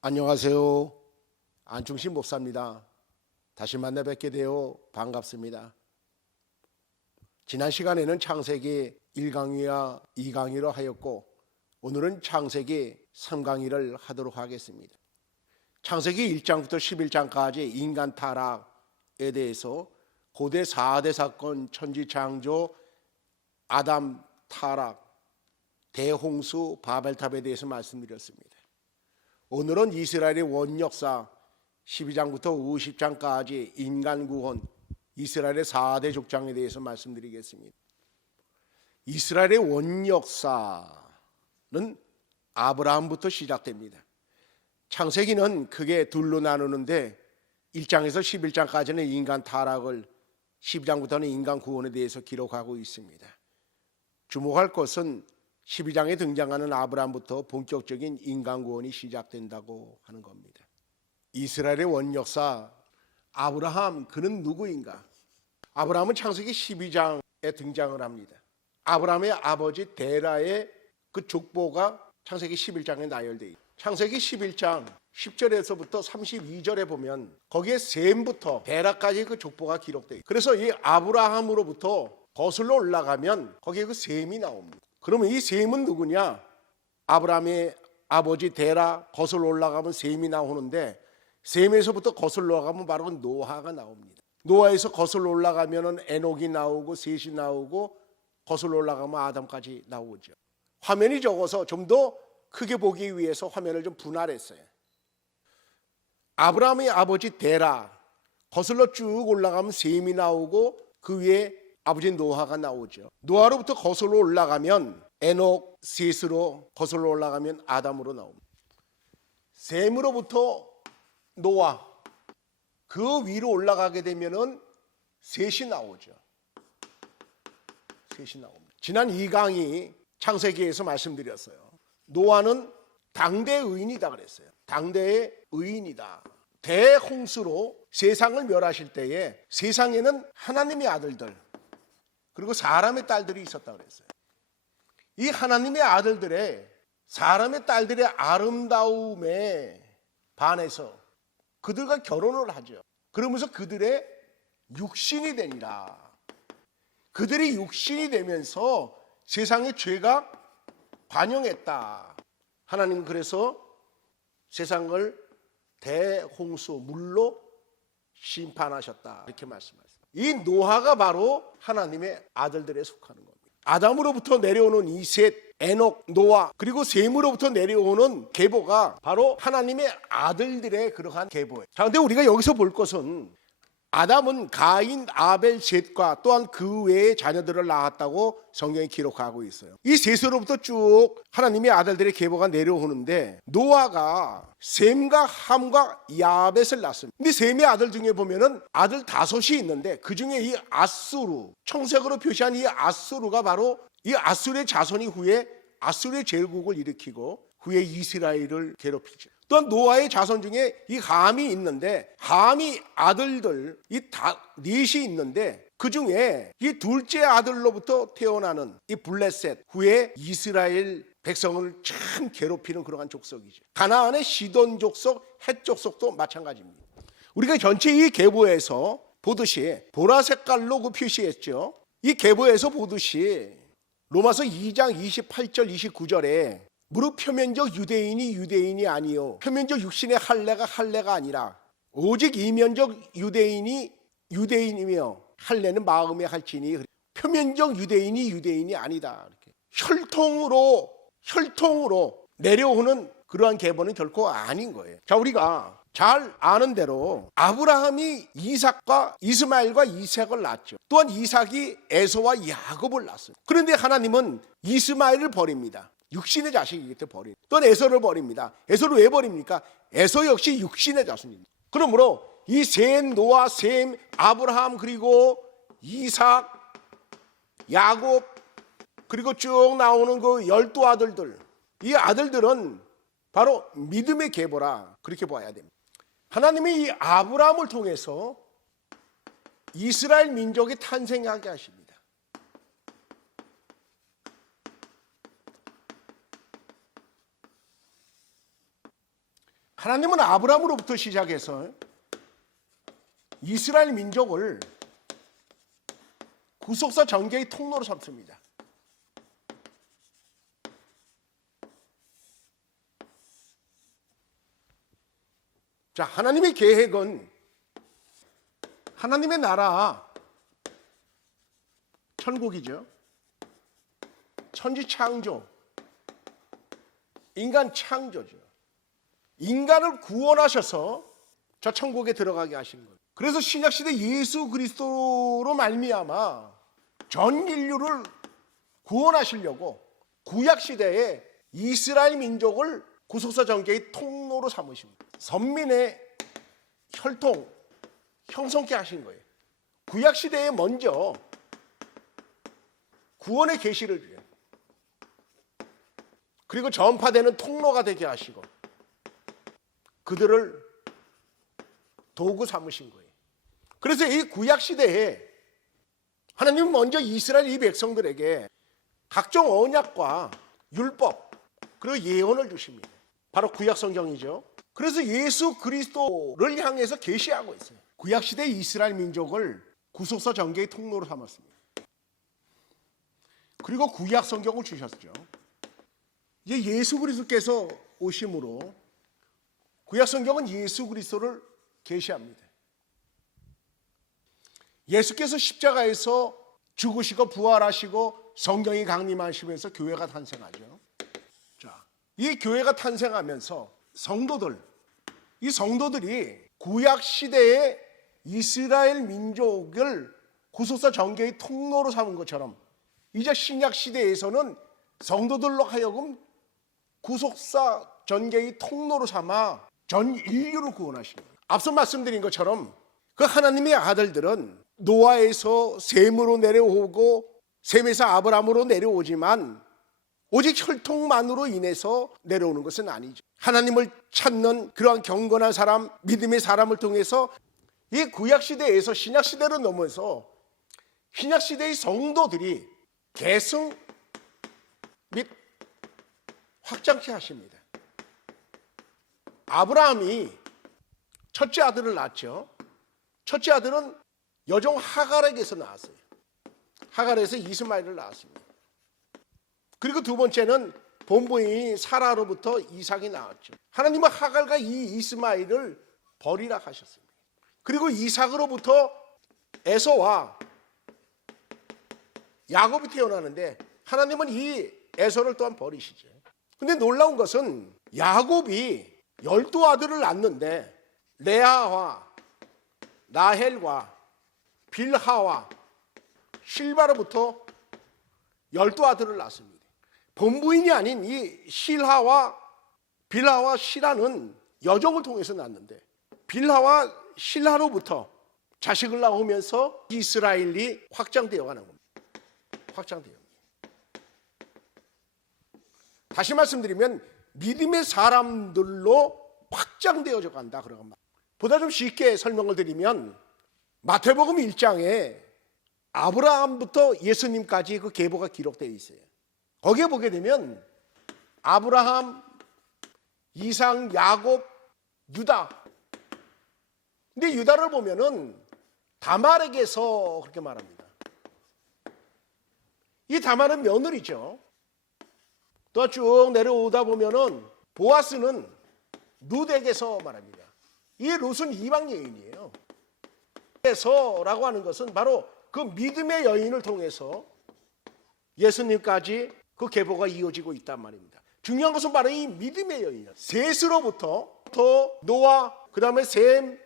안녕하세요. 안충신 목사입니다. 다시 만나 뵙게 되어 반갑습니다. 지난 시간에는 창세기 1강의와 2강의로 하였고 오늘은 창세기 3강의를 하도록 하겠습니다. 창세기 1장부터 11장까지 인간 타락에 대해서 고대 4대 사건, 천지창조, 아담 타락, 대홍수, 바벨탑에 대해서 말씀드렸습니다. 오늘은 이스라엘의 원역사 12장부터 50장까지 인간구원, 이스라엘의 4대 족장에 대해서 말씀드리겠습니다. 이스라엘의 원역사는 아브라함부터 시작됩니다. 창세기는 크게 둘로 나누는데 1장에서 11장까지는 인간 타락을, 12장부터는 인간 구원에 대해서 기록하고 있습니다. 주목할 것은 12장에 등장하는 아브라함부터 본격적인 인간 구원이 시작된다고 하는 겁니다. 이스라엘의 원역사 아브라함, 그는 누구인가? 아브라함은 창세기 12장에 등장을 합니다. 아브라함의 아버지 데라의 그 족보가 창세기 11장에 나열되어 있습니다. 창세기 11장 10절에서부터 32절에 보면 거기에 셈부터 데라까지 그 족보가 기록되어 있습니다. 그래서 이 아브라함으로부터 거슬러 올라가면 거기에 그 셈이 나옵니다. 그러면 이 셈은 누구냐? 아브라함의 아버지 데라 거슬러 올라가면 셈이 나오는데 셈에서부터 거슬러 올라가면 바로 노아가 나옵니다. 노아에서 거슬러 올라가면 에녹이 나오고 셋이 나오고 거슬러 올라가면 아담까지 나오죠. 화면이 적어서 좀 더 크게 보기 위해서 화면을 좀 분할했어요. 아브라함의 아버지 데라 거슬러 쭉 올라가면 셈이 나오고 그 위에 아버지 노아가 나오죠. 노아로부터 거슬러 올라가면 에녹, 셋으로 거슬러 올라가면 아담으로 나옵니다. 셈으로부터 노아, 그 위로 올라가게 되면은 셋이 나오죠. 셋이 나옵니다. 지난 2강이 창세기에서 말씀드렸어요. 노아는 당대의 의인이다 그랬어요. 당대의 의인이다. 대홍수로 세상을 멸하실 때에 세상에는 하나님의 아들들 그리고 사람의 딸들이 있었다 그랬어요. 이 하나님의 아들들의, 사람의 딸들의 아름다움에 반해서 그들과 결혼을 하죠. 그러면서 그들의 육신이 되니라. 그들이 육신이 되면서 세상의 죄가 관영했다. 하나님은 그래서 세상을 대홍수, 물로 심판하셨다. 이렇게 말씀하셨어요. 이 노아가 바로 하나님의 아들들에 속하는 겁니다. 아담으로부터 내려오는 이 셋, 에녹, 노아, 그리고 셈으로부터 내려오는 계보가 바로 하나님의 아들들의 그러한 계보예요. 자, 근데 우리가 여기서 볼 것은 아담은 가인, 아벨, 셋과 또한 그 외의 자녀들을 낳았다고 성경이 기록하고 있어요. 이 셋으로부터 쭉 하나님의 아들들의 계보가 내려오는데 노아가 셈과 함과 야벳을 낳습니다. 근데 셈의 아들 중에 보면은 아들 5이 있는데 그 중에 이 아수르, 청색으로 표시한 이 아수르가 바로 이 아수르의 자손이 후에 아수르의 제국을 일으키고 후에 이스라엘을 괴롭히죠. 또한 노아의 자손 중에 이 함이 있는데 함이 아들들 이 넷이 있는데 그 중에 이 둘째 아들로부터 태어나는 이 블레셋 후에 이스라엘 백성을 참 괴롭히는 그러한 족속이죠. 가나안의 시돈 족속, 헷 족속도 마찬가지입니다. 우리가 전체 이 계보에서 보듯이 보라 색깔로 그 표시했죠. 이 계보에서 보듯이 로마서 2장 28절 29절에 무릇 표면적 유대인이 아니요 표면적 육신의 할례가 아니라 오직 이면적 유대인이 유대인이며 할례는 마음의 할지니 표면적 유대인이 아니다. 이렇게 혈통으로 내려오는 그러한 계보는 결코 아닌 거예요. 자, 우리가 잘 아는 대로 아브라함이 이삭과 이스마엘과 이삭을 낳았죠. 또한 이삭이 에서와 야곱을 낳았어요. 그런데 하나님은 이스마엘을 버립니다. 육신의 자식이기 때문에 버립니다. 또한 에서를 버립니다. 에서를 왜 버립니까? 에서 역시 육신의 자손입니다. 그러므로 이 셋, 노아, 셈, 아브라함, 그리고 이삭, 야곱, 그리고 쭉 나오는 그 12아들들, 이 아들들은 바로 믿음의 계보라 그렇게 봐야 됩니다. 하나님이 이 아브라함을 통해서 이스라엘 민족이 탄생하게 하십니다. 하나님은 아브라함으로부터 시작해서 이스라엘 민족을 구속사 전개의 통로로 삼습니다. 자, 하나님의 계획은 하나님의 나라, 천국이죠. 천지 창조, 인간 창조죠. 인간을 구원하셔서 저 천국에 들어가게 하신 거예요. 그래서 신약시대 예수 그리스도로 말미암아 전 인류를 구원하시려고 구약시대에 이스라엘 민족을 구속사 전개의 통로로 삼으십니다. 선민의 혈통 형성케 하신 거예요. 구약시대에 먼저 구원의 계시를 주요. 그리고 전파되는 통로가 되게 하시고 그들을 도구 삼으신 거예요. 그래서 이 구약시대에 하나님은 먼저 이스라엘 이 백성들에게 각종 언약과 율법 그리고 예언을 주십니다. 바로 구약성경이죠. 그래서 예수 그리스도를 향해서 계시하고 있어요. 구약시대 이스라엘 민족을 구속사 전개의 통로로 삼았습니다. 그리고 구약성경을 주셨죠. 이제 예수 그리스도께서 오심으로 구약성경은 예수 그리스도를 계시합니다. 예수께서 십자가에서 죽으시고 부활하시고 성령이 강림하시면서 교회가 탄생하죠. 자, 이 교회가 탄생하면서 이 성도들이 구약 시대의 이스라엘 민족을 구속사 전개의 통로로 삼은 것처럼 이제 신약 시대에서는 성도들로 하여금 구속사 전개의 통로로 삼아 전 인류를 구원하시는 거예요. 앞서 말씀드린 것처럼 그 하나님의 아들들은 노아에서 셈으로 내려오고 셈에서 아브라함으로 내려오지만 오직 혈통만으로 인해서 내려오는 것은 아니죠. 하나님을 찾는 그러한 경건한 사람, 믿음의 사람을 통해서 이 구약시대에서 신약시대로 넘어서 신약시대의 성도들이 계승 및 확장케 하십니다. 아브라함이 첫째 아들을 낳았죠. 첫째 아들은 여종 하갈에게서 나왔어요. 하갈에서 이스마엘을 낳았습니다. 그리고 두 번째는 본부인 사라로부터 이삭이 나왔죠. 하나님은 하갈과 이 이스마엘을 버리라 하셨습니다. 그리고 이삭으로부터 에서와 야곱이 태어나는데 하나님은 이 에서를 또한 버리시죠. 근데 놀라운 것은 야곱이 12아들을 낳는데 레아와 라헬과 빌하와 실바로부터 12아들을 낳습니다. 본부인이 아닌 이 실하와 빌하와 실하는 여종을 통해서 낳는데 빌하와 실하로부터 자식을 낳으면서 이스라엘이 확장되어 가는 겁니다. 확장되어. 다시 말씀드리면 믿음의 사람들로 확장되어져 간다 그런 겁니다. 보다 좀 쉽게 설명을 드리면 마태복음 1장에 아브라함부터 예수님까지 그 계보가 기록되어 있어요. 거기에 보게 되면 아브라함, 이삭, 야곱, 유다. 근데 유다를 보면은 다말에게서 그렇게 말합니다. 이 다말은 며느리죠. 또 쭉 내려오다 보면은 보아스는 룻에게서 말합니다. 이 룻은 이방 여인이에요. 에서라고 하는 것은 바로 그 믿음의 여인을 통해서 예수님까지 그 계보가 이어지고 있단 말입니다. 중요한 것은 바로 이 믿음의 여인이에요. 셋으로부터 노아, 그 다음에 셈,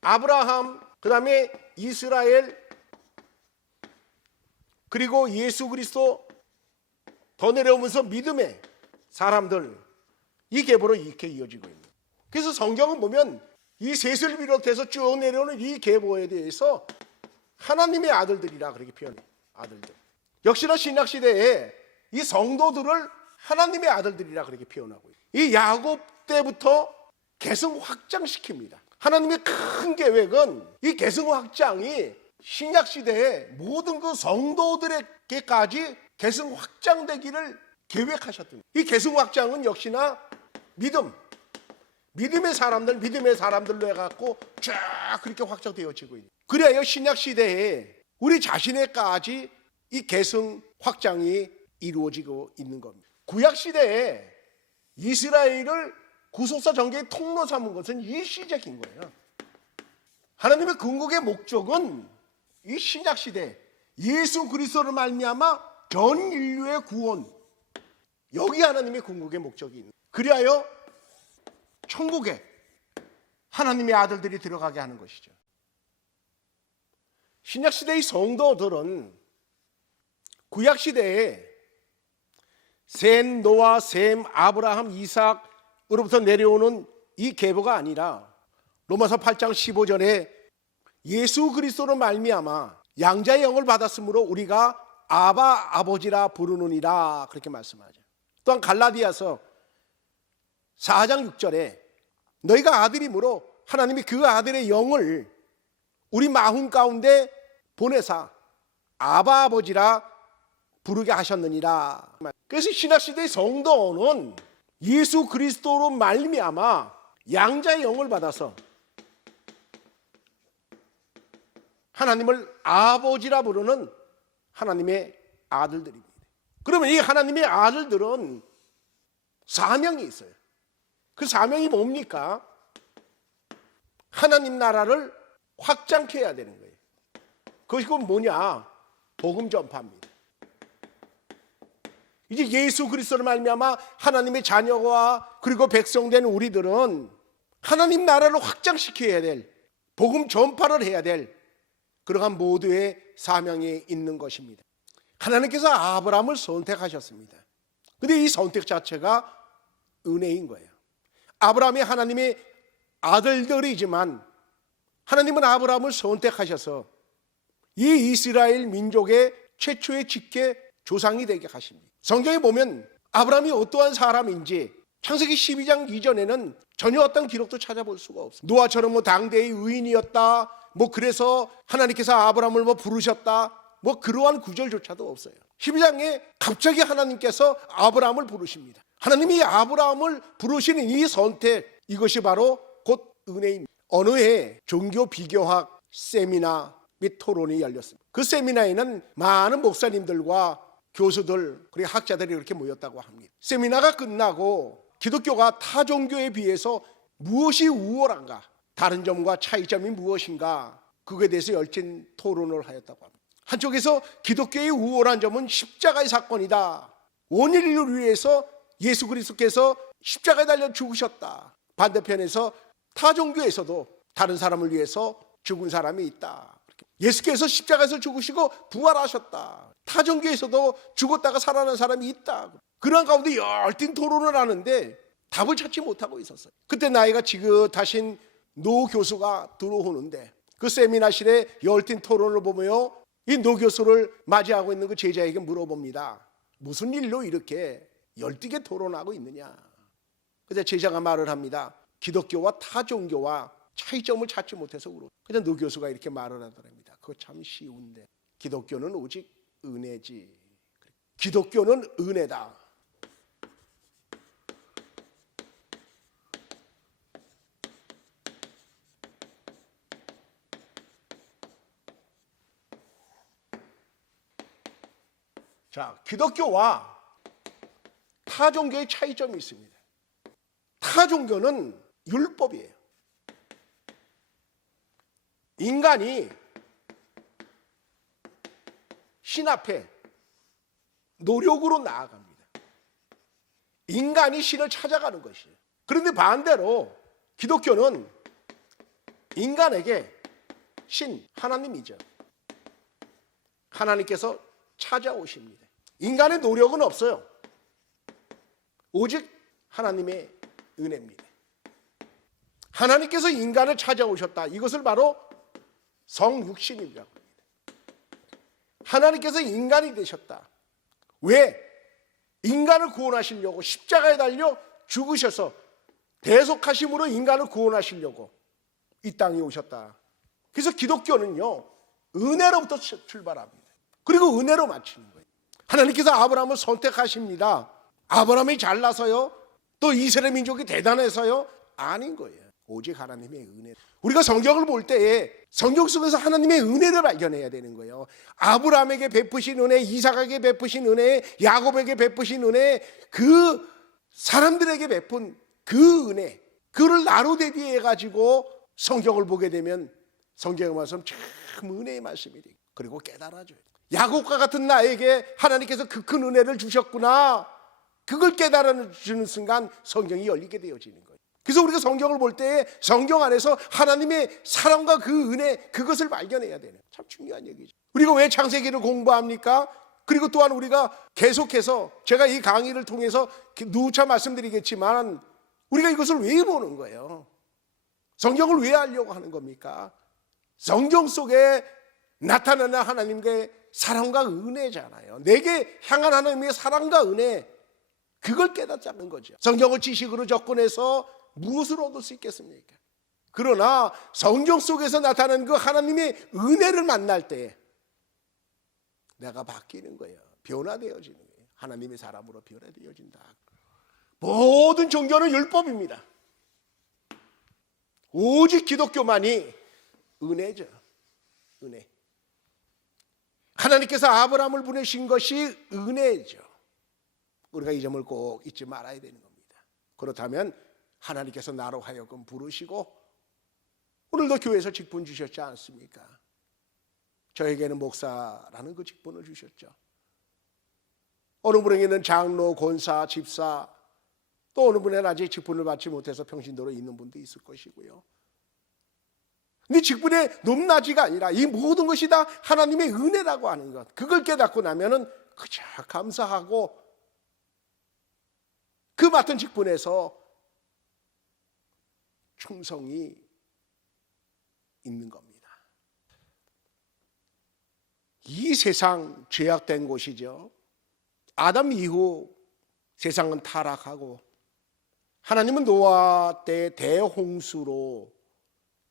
아브라함, 그 다음에 이스라엘, 그리고 예수 그리스도 더 내려오면서 믿음의 사람들, 이 계보로 이렇게 이어지고 있는. 그래서 성경은 보면 이 셋을 비롯해서 쭉 내려오는 이 계보에 대해서 하나님의 아들들이라 그렇게 표현해요. 아들들. 역시나 신약시대에 이 성도들을 하나님의 아들들이라 그렇게 표현하고 있어요. 이 야곱 때부터 계승 확장시킵니다. 하나님의 큰 계획은 이 계승 확장이 신약시대에 모든 그 성도들에게까지 계승 확장되기를 계획하셨던 거예요. 이 계승 확장은 역시나 믿음의 사람들로 해갖고 쫙 그렇게 확장되어지고 있는. 그래야 신약 시대에 우리 자신에까지 이 계승 확장이 이루어지고 있는 겁니다. 구약 시대에 이스라엘을 구속사 전개의 통로 삼은 것은 일시적인 거예요. 하나님의 궁극의 목적은 이 신약 시대 예수 그리스도를 말미암아 전 인류의 구원, 여기 하나님의 궁극의 목적이 있는. 그리하여 천국에 하나님의 아들들이 들어가게 하는 것이죠. 신약 시대의 성도들은 구약 시대에 셈 노아, 셈 아브라함, 이삭으로부터 내려오는 이 계보가 아니라 로마서 8장 15절에 예수 그리스도로 말미암아 양자의 영을 받았으므로 우리가 아바 아버지라 부르느니라, 그렇게 말씀하죠. 또한 갈라디아서 4장 6절에 너희가 아들이므로 하나님이 그 아들의 영을 우리 마음 가운데 보내사 아바 아버지라 부르게 하셨느니라. 그래서 신약시대의 성도는 예수 그리스도로 말미암아 양자의 영을 받아서 하나님을 아버지라 부르는 하나님의 아들들입니다. 그러면 이 하나님의 아들들은 사명이 있어요. 그 사명이 뭡니까? 하나님 나라를 확장케 해야 되는 거예요. 그것이 뭐냐? 복음 전파입니다. 이제 예수 그리스도를 말미암아 하나님의 자녀와 그리고 백성된 우리들은 하나님 나라를 확장시켜야 될, 복음 전파를 해야 될 그러한 모두의 사명이 있는 것입니다. 하나님께서 아브라함을 선택하셨습니다. 그런데 이 선택 자체가 은혜인 거예요. 아브라함이 하나님의 아들들이지만 하나님은 아브라함을 선택하셔서 이 이스라엘 민족의 최초의 직계 조상이 되게 하십니다. 성경에 보면 아브라함이 어떠한 사람인지 창세기 12장 이전에는 전혀 어떤 기록도 찾아볼 수가 없어요. 노아처럼 당대의 의인이었다, 그래서 하나님께서 아브라함을 부르셨다, 그러한 구절조차도 없어요. 12장에 갑자기 하나님께서 아브라함을 부르십니다. 하나님이 아브라함을 부르시는 이 선택, 이것이 바로 곧 은혜입니다. 어느 해 종교 비교학 세미나 및 토론이 열렸습니다. 그 세미나에는 많은 목사님들과 교수들 그리고 학자들이 이렇게 모였다고 합니다. 세미나가 끝나고 기독교가 타 종교에 비해서 무엇이 우월한가, 다른 점과 차이점이 무엇인가, 그거에 대해서 열띤 토론을 하였다고 합니다. 한쪽에서 기독교의 우월한 점은 십자가의 사건이다, 온 인류를 위해서 예수 그리스도께서 십자가에 달려 죽으셨다. 반대편에서 타 종교에서도 다른 사람을 위해서 죽은 사람이 있다. 예수께서 십자가에서 죽으시고 부활하셨다. 타 종교에서도 죽었다가 살아난 사람이 있다. 그런 가운데 열띤 토론을 하는데 답을 찾지 못하고 있었어요. 그때 나이가 지긋하신 노 교수가 들어오는데 그 세미나실에 열띤 토론을 보며 이 노 교수를 맞이하고 있는 그 제자에게 물어봅니다. 무슨 일로 이렇게 열띠게 토론하고 있느냐. 그래서 제자가 말을 합니다. 기독교와 타 종교와 차이점을 찾지 못해서 그러고. 그래서 노 교수가 이렇게 말을 하더랍니다. 그거 참 쉬운데 기독교는 오직 은혜지. 기독교는 은혜다. 자, 기독교와 타 종교의 차이점이 있습니다. 타 종교는 율법이에요. 인간이 신 앞에 노력으로 나아갑니다. 인간이 신을 찾아가는 것이에요. 그런데 반대로 기독교는 인간에게 신, 하나님이죠. 하나님께서 찾아오십니다. 인간의 노력은 없어요. 오직 하나님의 은혜입니다. 하나님께서 인간을 찾아오셨다. 이것을 바로 성육신이라고 합니다. 하나님께서 인간이 되셨다. 왜? 인간을 구원하시려고 십자가에 달려 죽으셔서 대속하심으로 인간을 구원하시려고 이 땅에 오셨다. 그래서 기독교는요, 은혜로부터 출발합니다. 그리고 은혜로 마치는 거예요. 하나님께서 아브라함을 선택하십니다. 아브라함이 잘나서요, 또 이스라엘 민족이 대단해서요, 아닌 거예요. 오직 하나님의 은혜. 우리가 성경을 볼 때에 성경 속에서 하나님의 은혜를 발견해야 되는 거예요. 아브라함에게 베푸신 은혜, 이삭에게 베푸신 은혜, 야곱에게 베푸신 은혜, 그 사람들에게 베푼 그 은혜, 그를 나로 대비해 가지고 성경을 보게 되면 성경의 말씀 참 은혜의 말씀이 되고, 그리고 깨달아져요. 야곱과 같은 나에게 하나님께서 그 큰 은혜를 주셨구나, 그걸 깨달아주는 순간 성경이 열리게 되어지는 거예요. 그래서 우리가 성경을 볼 때 성경 안에서 하나님의 사랑과 그 은혜, 그것을 발견해야 되는 참 중요한 얘기죠. 우리가 왜 창세기를 공부합니까? 그리고 또한 우리가 계속해서, 제가 이 강의를 통해서 누차 말씀드리겠지만, 우리가 이것을 왜 보는 거예요? 성경을 왜 알려고 하는 겁니까? 성경 속에 나타나는 하나님의 사랑과 은혜잖아요. 내게 향한 하나님의 사랑과 은혜, 그걸 깨닫자는 거죠. 성경을 지식으로 접근해서 무엇을 얻을 수 있겠습니까? 그러나 성경 속에서 나타나는 그 하나님의 은혜를 만날 때 내가 바뀌는 거예요. 변화되어지는 거예요. 하나님의 사람으로 변화되어진다. 모든 종교는 율법입니다. 오직 기독교만이 은혜죠. 은혜. 하나님께서 아브라함을 보내신 것이 은혜죠. 우리가 이 점을 꼭 잊지 말아야 되는 겁니다. 그렇다면 하나님께서 나로 하여금 부르시고, 오늘도 교회에서 직분 주셨지 않습니까? 저에게는 목사라는 그 직분을 주셨죠. 어느 분에게는 장로, 권사, 집사, 또 어느 분은 아직 직분을 받지 못해서 평신도로 있는 분도 있을 것이고요. 근데 직분의 높낮이가 아니라 이 모든 것이 다 하나님의 은혜라고 하는 것, 그걸 깨닫고 나면은 그저 감사하고 그 맡은 직분에서 충성이 있는 겁니다. 이 세상 죄악된 곳이죠. 아담 이후 세상은 타락하고 하나님은 노아 때 대홍수로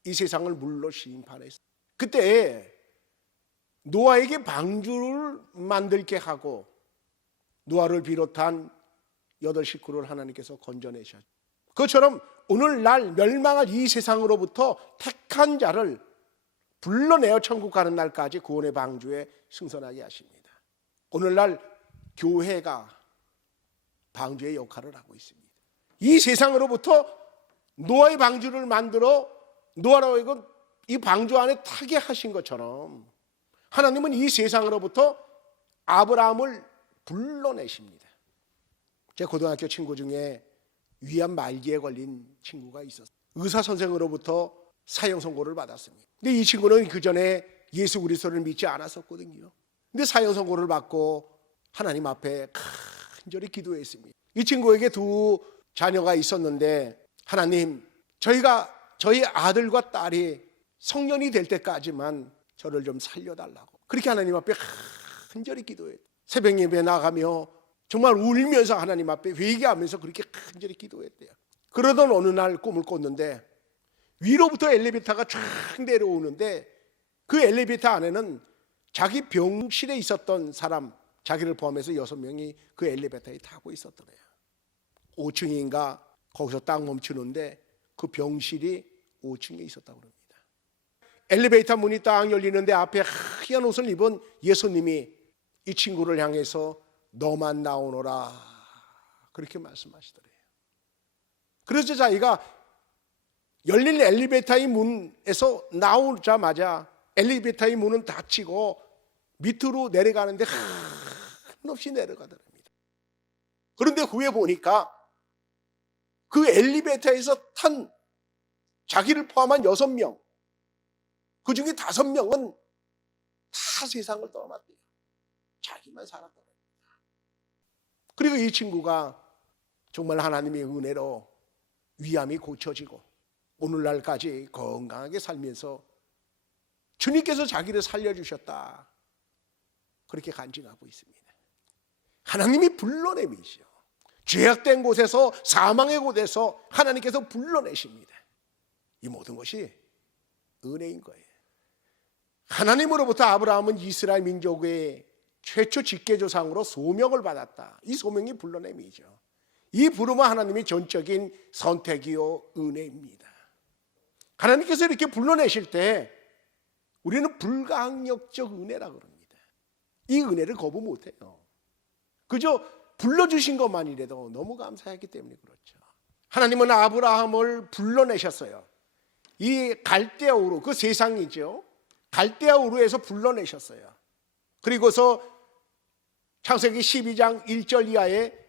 이 세상을 물로 심판했어요. 그때 노아에게 방주를 만들게 하고 노아를 비롯한 8 식구를 하나님께서 건져내셨죠. 그것처럼 오늘날 멸망할 이 세상으로부터 택한 자를 불러내어 천국 가는 날까지 구원의 방주에 승선하게 하십니다. 오늘날 교회가 방주의 역할을 하고 있습니다. 이 세상으로부터 노아의 방주를 만들어 노아로 하여금 이 방주 안에 타게 하신 것처럼 하나님은 이 세상으로부터 아브라함을 불러내십니다. 제 고등학교 친구 중에 위암 말기에 걸린 친구가 있었어요. 의사 선생으로부터 사형 선고를 받았습니다. 근데 이 친구는 그 전에 예수 그리스도를 믿지 않았었거든요. 근데 사형 선고를 받고 하나님 앞에 간절히 기도했습니다. 이 친구에게 2 자녀가 있었는데, 하나님, 저희 아들과 딸이 성년이 될 때까지만 저를 좀 살려달라고, 그렇게 하나님 앞에 간절히 기도했어요. 새벽 예배에 나가며 정말 울면서 하나님 앞에 회개하면서 그렇게 간절히 기도했대요. 그러던 어느 날 꿈을 꿨는데 위로부터 엘리베이터가 쫙 내려오는데 그 엘리베이터 안에는 자기 병실에 있었던 사람, 자기를 포함해서 6명이 그 엘리베이터에 타고 있었더래요. 5층인가 거기서 딱 멈추는데 그 병실이 5층에 있었다고 합니다. 엘리베이터 문이 딱 열리는데 앞에 하얀 옷을 입은 예수님이 이 친구를 향해서 너만 나오너라, 그렇게 말씀하시더래요. 그래서 자기가 열린 엘리베이터의 문에서 나오자마자 엘리베이터의 문은 닫히고 밑으로 내려가는데 한없이 내려가더랍니다. 그런데 후에 보니까 그 엘리베이터에서 탄 자기를 포함한 6명, 그 중에 5명은 다 세상을 떠났대요. 자기만 살았더랍니다. 그리고 이 친구가 정말 하나님의 은혜로 위암이 고쳐지고 오늘날까지 건강하게 살면서 주님께서 자기를 살려주셨다, 그렇게 간증하고 있습니다. 하나님이 불러내미시오. 죄악된 곳에서, 사망의 곳에서 하나님께서 불러내십니다. 이 모든 것이 은혜인 거예요. 하나님으로부터 아브라함은 이스라엘 민족의 최초 직계조상으로 소명을 받았다. 이 소명이 불러냄이죠. 이 부름은 하나님의 전적인 선택이요 은혜입니다. 하나님께서 이렇게 불러내실 때 우리는 불가항력적 은혜라고 합니다. 이 은혜를 거부 못해요. 그저 불러주신 것만이라도 너무 감사하기 때문에 그렇죠. 하나님은 아브라함을 불러내셨어요. 이 갈대아 우르, 그 세상이죠. 갈대아 우르에서 불러내셨어요. 그리고서 창세기 12장 1절 이하에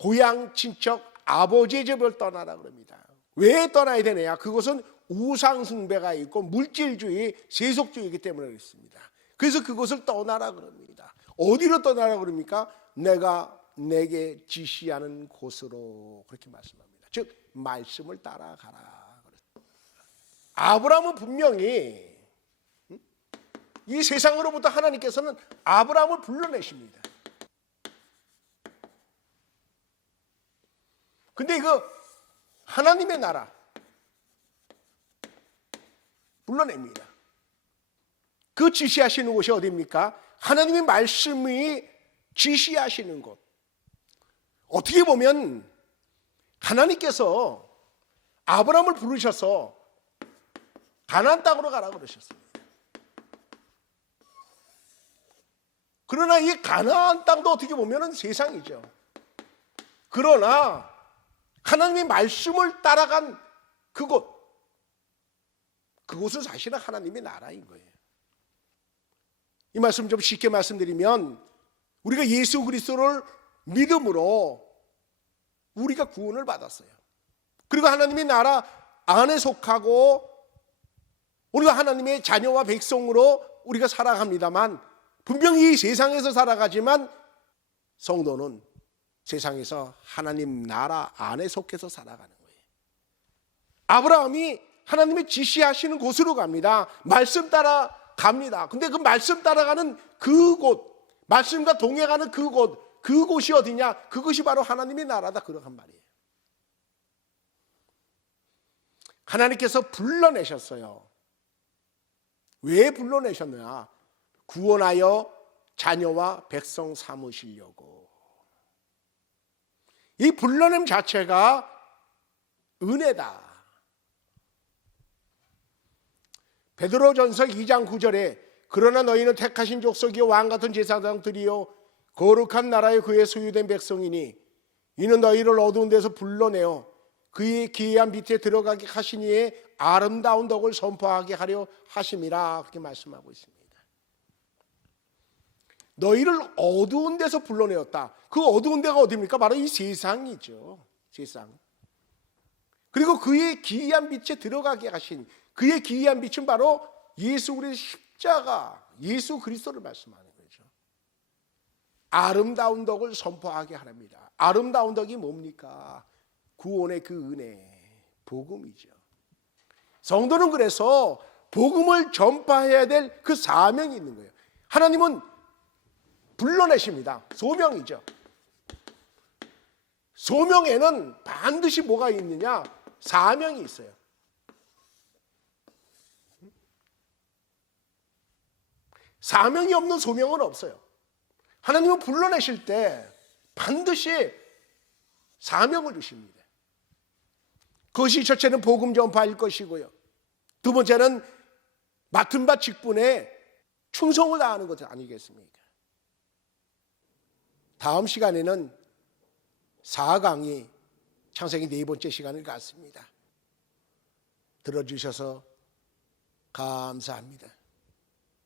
고향 친척 아버지의 집을 떠나라 그럽니다. 왜 떠나야 되느냐? 그것은 우상 숭배가 있고 물질주의, 세속주의이기 때문에 그렇습니다. 그래서 그것을 떠나라 그럽니다. 어디로 떠나라 그럽니까? 내가 내게 지시하는 곳으로, 그렇게 말씀합니다. 즉 말씀을 따라가라. 아브라함은 분명히 이 세상으로부터 하나님께서는 아브라함을 불러내십니다. 근데 이거 하나님의 나라 불러냅니다. 그 지시하시는 곳이 어디입니까? 하나님의 말씀이 지시하시는 곳. 어떻게 보면 하나님께서 아브라함을 부르셔서 가나안 땅으로 가라 그러셨습니다. 그러나 이 가나안 땅도 어떻게 보면 세상이죠. 그러나 하나님의 말씀을 따라간 그곳은 사실은 하나님의 나라인 거예요. 이 말씀 좀 쉽게 말씀드리면 우리가 예수 그리스도를 믿음으로 우리가 구원을 받았어요. 그리고 하나님의 나라 안에 속하고 우리가 하나님의 자녀와 백성으로 우리가 살아갑니다만, 분명히 이 세상에서 살아가지만 성도는 세상에서 하나님 나라 안에 속해서 살아가는 거예요. 아브라함이 하나님의 지시하시는 곳으로 갑니다. 말씀 따라 갑니다. 근데 그 말씀 따라가는 그곳, 말씀과 동행하는 그곳이 어디냐? 그것이 바로 하나님의 나라다, 그러한 말이에요. 하나님께서 불러내셨어요. 왜 불러내셨느냐? 구원하여 자녀와 백성 삼으시려고. 이 불러냄 자체가 은혜다. 베드로전서 2장 9절에 그러나 너희는 택하신 족속이요 왕같은 제사장들이요 거룩한 나라의 그의 소유된 백성이니 이는 너희를 어두운 데서 불러내어 그의 기이한 밑에 들어가게 하시니에 아름다운 덕을 선포하게 하려 하심이라, 그렇게 말씀하고 있습니다. 너희를 어두운 데서 불러내었다. 그 어두운 데가 어디입니까? 바로 이 세상이죠. 세상. 그리고 그의 기이한 빛에 들어가게 하신, 그의 기이한 빛은 바로 예수 그리스도의 십자가, 예수 그리스도를 말씀하는 거죠. 아름다운 덕을 선포하게 하랍니다. 아름다운 덕이 뭡니까? 구원의 그 은혜, 복음이죠. 성도는 그래서 복음을 전파해야 될 그 사명이 있는 거예요. 하나님은 불러내십니다. 소명이죠. 소명에는 반드시 뭐가 있느냐? 사명이 있어요. 사명이 없는 소명은 없어요. 하나님은 불러내실 때 반드시 사명을 주십니다. 그것이 첫째는 복음 전파일 것이고요, 두 번째는 맡은 바 직분에 충성을 다하는 것 아니겠습니까? 다음 시간에는 4강이 창세기 4번째 시간을 갖습니다. 들어주셔서 감사합니다.